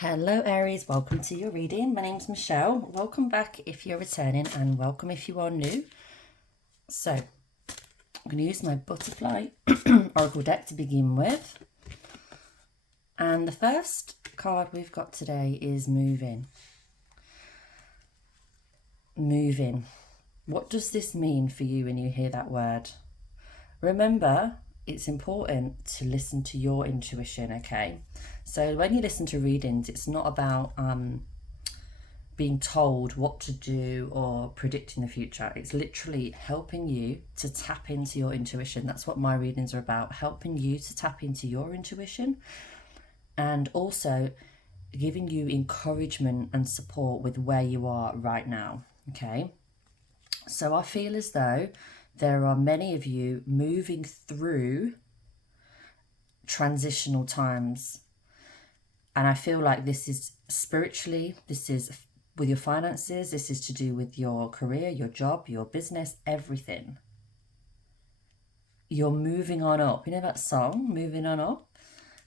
Hello Aries, welcome to your reading. My name's Michelle. Welcome back if you're returning and welcome if you are new. So I'm going to use my butterfly oracle deck to begin with. And the first card we've got today is moving. Moving. What does this mean for you when you hear that word? Remember, it's important to listen to your intuition, okay? So when you listen to readings, it's not about being told what to do or predicting the future. It's literally helping you to tap into your intuition. That's what my readings are about, helping you to tap into your intuition and also giving you encouragement and support with where you are right now, okay? So I feel as though there are many of you moving through transitional times. And I feel like this is spiritually, this is with your finances, this is to do with your career, your job, your business, everything. You're moving on up. You know that song, Moving On Up?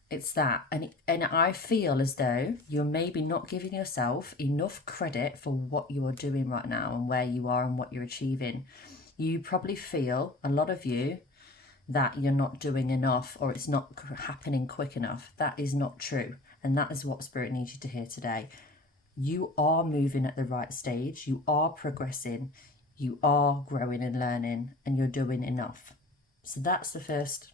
It's that. And I feel as though you're maybe not giving yourself enough credit for what you are doing right now and where you are and what you're achieving. You probably feel, a lot of you, that you're not doing enough or it's not happening quick enough. That is not true. And that is what Spirit needs you to hear today. You are moving at the right stage. You are progressing. You are growing and learning and you're doing enough. So that's the first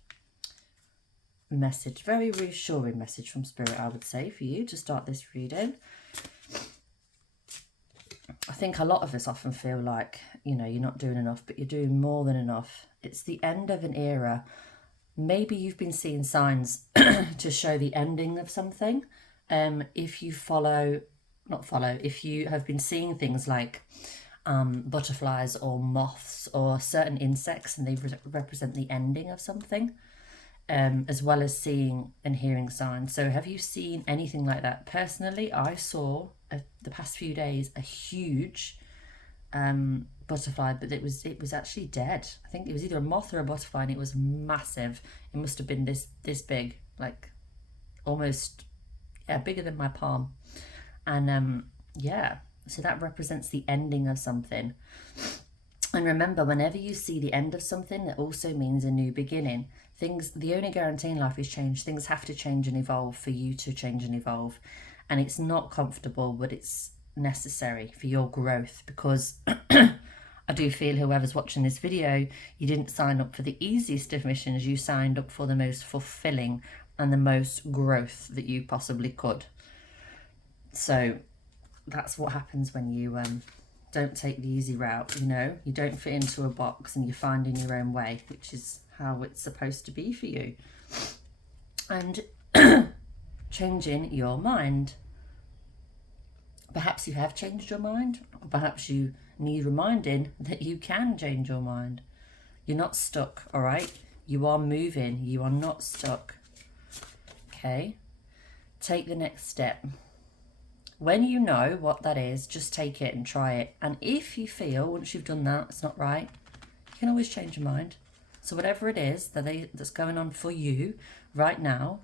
message. Very reassuring message from Spirit, I would say, for you to start this reading. I think a lot of us often feel like, you know, you're not doing enough, but you're doing more than enough. It's the end of an era. Maybe you've been seeing signs to show the ending of something. If you if you have been seeing things like butterflies or moths or certain insects and they represent the ending of something, as well as seeing and hearing signs. So have you seen anything like that? Personally, I saw the past few days a huge butterfly, but it was actually dead. I think it was either a moth or a butterfly, and it was massive. It must have been this big, like almost, yeah, bigger than my palm. And yeah, so that represents the ending of something. And remember, whenever you see the end of something, that also means a new beginning. The only guarantee in life is change. Things have to change and evolve for you to change and evolve. And it's not comfortable, but it's necessary for your growth, because I do feel whoever's watching this video, you didn't sign up for the easiest of missions. You signed up for the most fulfilling and the most growth that you possibly could. So that's what happens when you don't take the easy route. You know, you don't fit into a box and you're finding your own way, which is how it's supposed to be for you. And changing your mind. Perhaps you have changed your mind, or perhaps you need reminding that you can change your mind. You're not stuck, all right? You are moving. You are not stuck. Okay? Take the next step. When you know what that is, just take it and try it. And if you feel, once you've done that, it's not right, you can always change your mind. So whatever it is that's going on for you right now,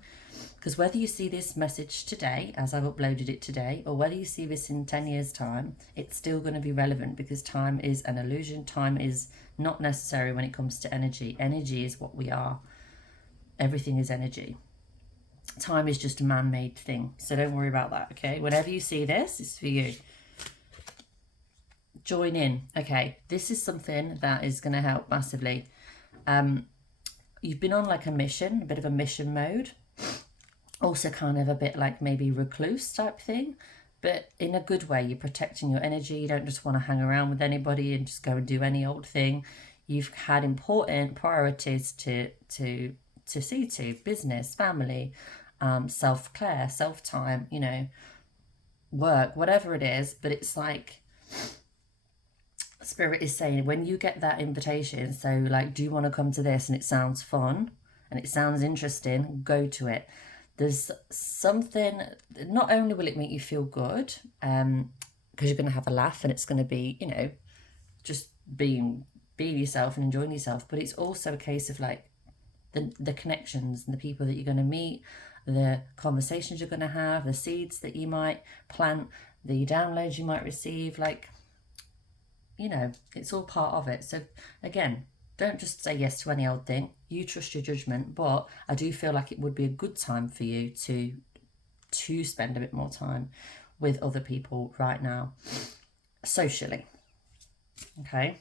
because whether you see this message today, as I've uploaded it today, or whether you see this in 10 years' time, it's still going to be relevant, because time is an illusion. Time is not necessary when it comes to energy. Energy is what we are. Everything is energy. Time is just a man-made thing, so don't worry about that, okay? Whenever you see this, it's for you. Join in. Okay, this is something that is going to help massively. You've been on like a mission, a bit of a mission mode. Also kind of a bit like maybe recluse type thing, but in a good way. You're protecting your energy. You don't just want to hang around with anybody and just go and do any old thing. You've had important priorities to see to: business, family, self-care, self-time, you know, work, whatever it is. But it's like Spirit is saying, when you get that invitation, so like, do you want to come to this, and it sounds fun and it sounds interesting, go to it. There's something, not only will it make you feel good, because you're going to have a laugh and it's going to be, you know, just being yourself and enjoying yourself, but it's also a case of like the connections and the people that you're going to meet, the conversations you're going to have, the seeds that you might plant, the downloads you might receive. Like, you know, it's all part of it. So again, don't just say yes to any old thing. You trust your judgment, but I do feel like it would be a good time for you to spend a bit more time with other people right now, socially. Okay.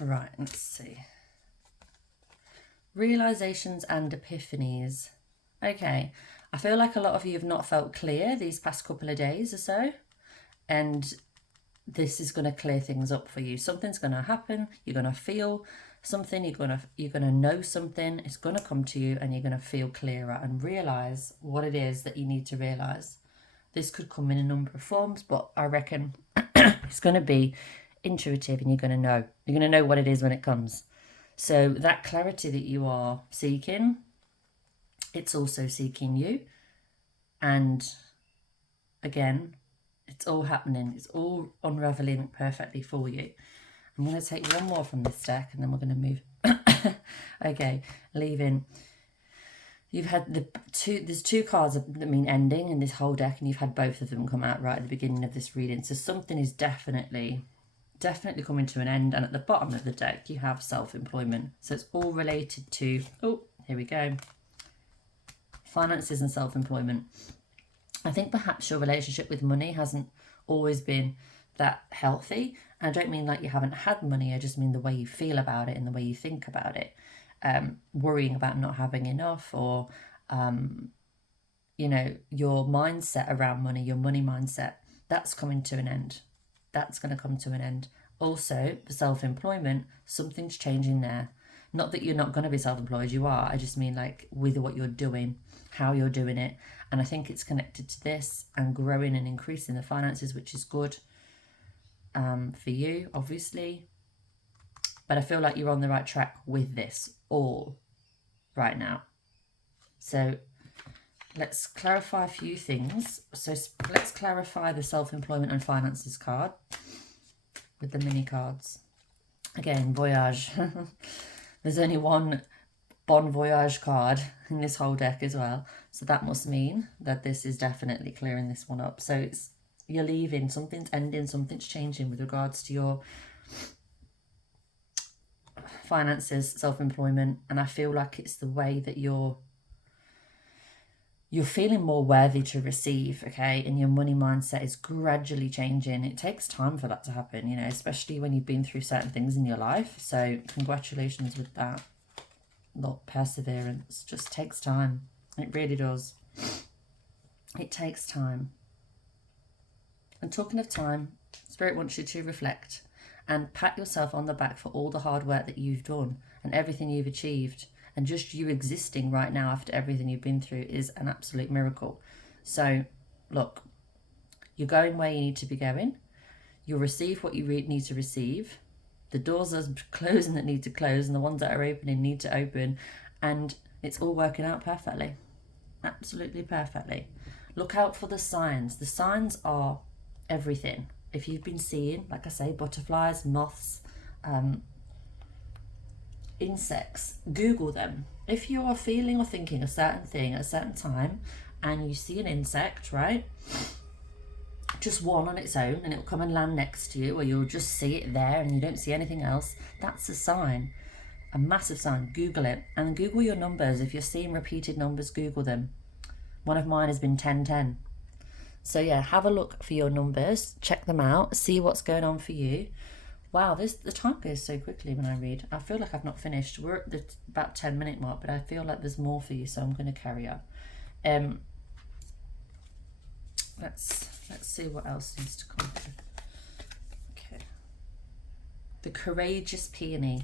Right, let's see. Realizations and epiphanies. Okay, I feel like a lot of you have not felt clear these past couple of days or so, and this is going to clear things up for you. Something's going to happen. You're going to feel something. You're gonna know something. It's going to come to you, and you're going to feel clearer and realize what it is that you need to realize. This could come in a number of forms, but I reckon it's going to be intuitive, and you're going to know. You're going to know what it is when it comes. So that clarity that you are seeking, it's also seeking you. And again, it's all happening. It's all unraveling perfectly for you. I'm going to take one more from this deck, and then we're going to move. Okay, leaving. You've had there's two cards that mean ending in this whole deck, and you've had both of them come out right at the beginning of this reading. So something is definitely coming to an end. And at the bottom of the deck, you have self-employment. So it's all related to, oh, here we go, finances and self-employment. I think perhaps your relationship with money hasn't always been that healthy. And I don't mean like you haven't had money, I just mean the way you feel about it and the way you think about it. Worrying about not having enough, or, you know, your mindset around money, your money mindset, that's coming to an end. That's going to come to an end. Also, for self-employment, something's changing there. Not that you're not going to be self-employed, you are. I just mean like with what you're doing, how you're doing it. And I think it's connected to this and growing and increasing the finances, which is good for you, obviously. But I feel like you're on the right track with this all right now. So let's clarify a few things. So let's clarify the self-employment and finances card with the mini cards. Again, voyage. There's only one bon voyage card in this whole deck as well. So that must mean that this is definitely clearing this one up. So you're leaving, something's ending, something's changing with regards to your finances, self-employment. And I feel like it's the way that you're feeling more worthy to receive, okay? And your money mindset is gradually changing. It takes time for that to happen, you know, especially when you've been through certain things in your life. So congratulations with that. Look, perseverance just takes time. It really does. It takes time. And talking of time, Spirit wants you to reflect and pat yourself on the back for all the hard work that you've done and everything you've achieved. And just you existing right now after everything you've been through is an absolute miracle. So, look, you're going where you need to be going. You'll receive what you need to receive. The doors are closing that need to close, and the ones that are opening need to open. And it's all working out perfectly. Absolutely perfectly. Look out for the signs. The signs are everything. If you've been seeing, like I say, butterflies, moths, insects, Google them. If you are feeling or thinking a certain thing at a certain time and you see an insect, right, just one on its own, and it'll come and land next to you, or you'll just see it there and you don't see anything else, that's a sign, a massive sign. Google it, and Google your numbers. If you're seeing repeated numbers, Google them. One of mine has been 1010. So yeah, have a look for your numbers, check them out, see what's going on for you. Wow, the time goes so quickly when I read. I feel like I've not finished. We're at the about 10-minute mark, but I feel like there's more for you, so I'm going to carry on. Let's see what else needs to come through. Okay. The courageous peony.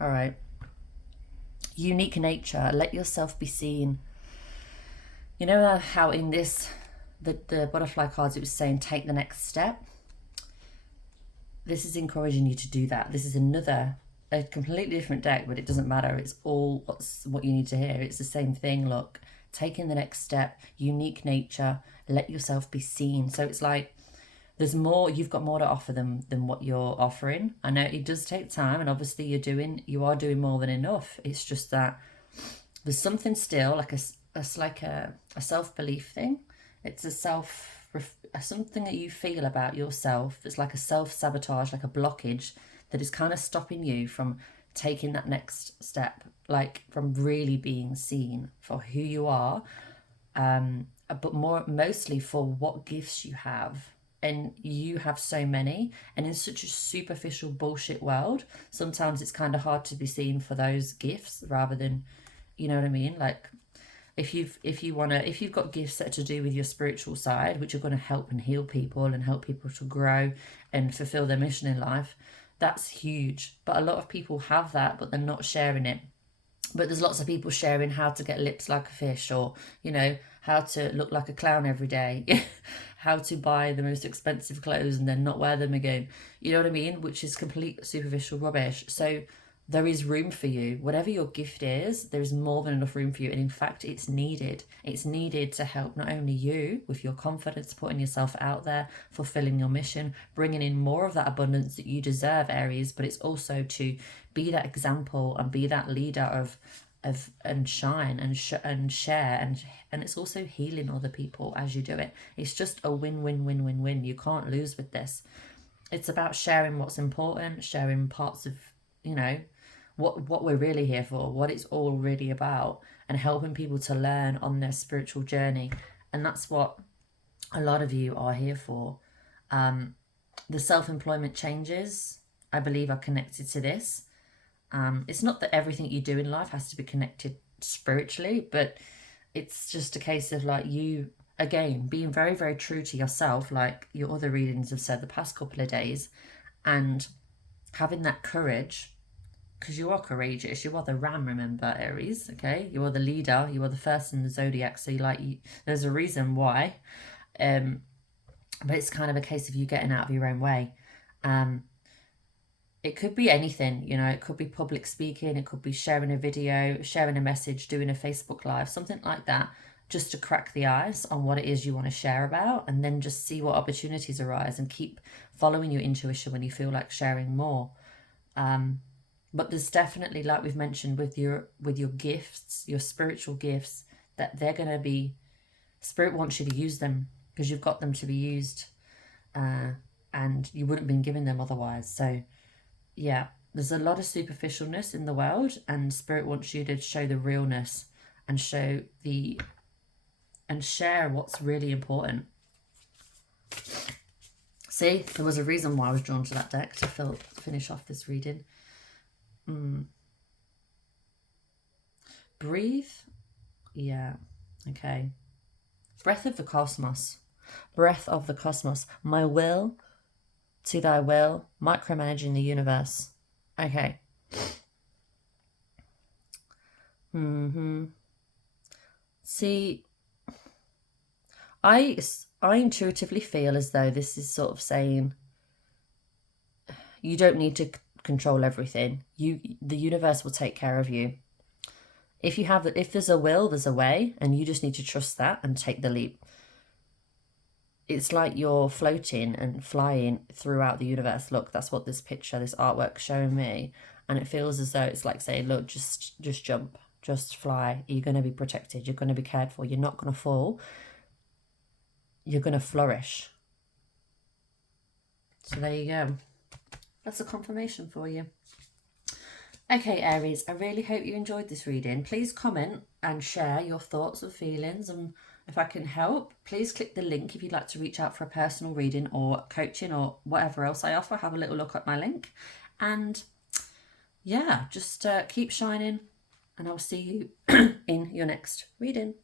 All right. Unique nature. Let yourself be seen. You know how in this, the butterfly cards, it was saying take the next step. This is encouraging you to do that. This is a completely different deck, but it doesn't matter. It's all what you need to hear. It's the same thing. Look, taking the next step, unique nature, let yourself be seen. So it's like there's more, you've got more to offer them than what you're offering. I know it does take time, and obviously you are doing more than enough. It's just that there's something still like it's like a self-belief thing. It's something that you feel about yourself. It's like a self-sabotage, like a blockage that is kind of stopping you from taking that next step, like from really being seen for who you are, but mostly for what gifts you have. And you have so many, and in such a superficial bullshit world, sometimes it's kind of hard to be seen for those gifts rather than, you know what I mean? Like if you've got gifts that are to do with your spiritual side, which are going to help and heal people and help people to grow and fulfill their mission in life, that's huge. But a lot of people have that, but they're not sharing it. But there's lots of people sharing how to get lips like a fish, or, you know, how to look like a clown every day, how to buy the most expensive clothes and then not wear them again. You know what I mean? Which is complete superficial rubbish. So there is room for you. Whatever your gift is, there is more than enough room for you. And in fact, it's needed. It's needed to help not only you with your confidence, putting yourself out there, fulfilling your mission, bringing in more of that abundance that you deserve, Aries, but it's also to be that example and be that leader of and shine and share, and it's also healing other people as you do it. It's just a win-win-win-win-win. You can't lose with this. It's about sharing what's important, sharing parts of, you know, what we're really here for, what it's all really about, and helping people to learn on their spiritual journey. And that's what a lot of you are here for. The self-employment changes, I believe, are connected to this. It's not that everything you do in life has to be connected spiritually, but it's just a case of like you, again, being very, very true to yourself, like your other readings have said the past couple of days, and having that courage, because you are courageous. You are the ram, remember, Aries, okay? You are the leader. You are the first in the zodiac, so there's a reason why. But it's kind of a case of you getting out of your own way. It could be anything, you know, it could be public speaking, it could be sharing a video, sharing a message, doing a Facebook Live, something like that, just to crack the ice on what it is you want to share about, and then just see what opportunities arise and keep following your intuition when you feel like sharing more. But there's definitely, like we've mentioned, with your gifts, your spiritual gifts, that they're going to be, Spirit wants you to use them because you've got them to be used, and you wouldn't have been given them otherwise. So yeah, there's a lot of superficialness in the world, and Spirit wants you to show the realness and share what's really important. See, there was a reason why I was drawn to that deck to finish off this reading. Breathe. Yeah. Okay. Breath of the cosmos. Breath of the cosmos. My will to thy will. Micromanaging the universe. Okay. See, I intuitively feel as though this is sort of saying you don't need to control everything. The universe will take care of you. If there's a will, there's a way, and you just need to trust that and take the leap. It's like you're floating and flying throughout the universe. Look, that's what this picture, this artwork's showing me. And it feels as though it's like saying, look, just jump, just fly. You're going to be protected. You're going to be cared for. You're not going to fall. You're going to flourish. So there you go. That's a confirmation for you. Okay, Aries, I really hope you enjoyed this reading. Please comment and share your thoughts and feelings, and if I can help, please click the link if you'd like to reach out for a personal reading or coaching or whatever else I offer. Have a little look at my link. And yeah, just keep shining, and I'll see you in your next reading.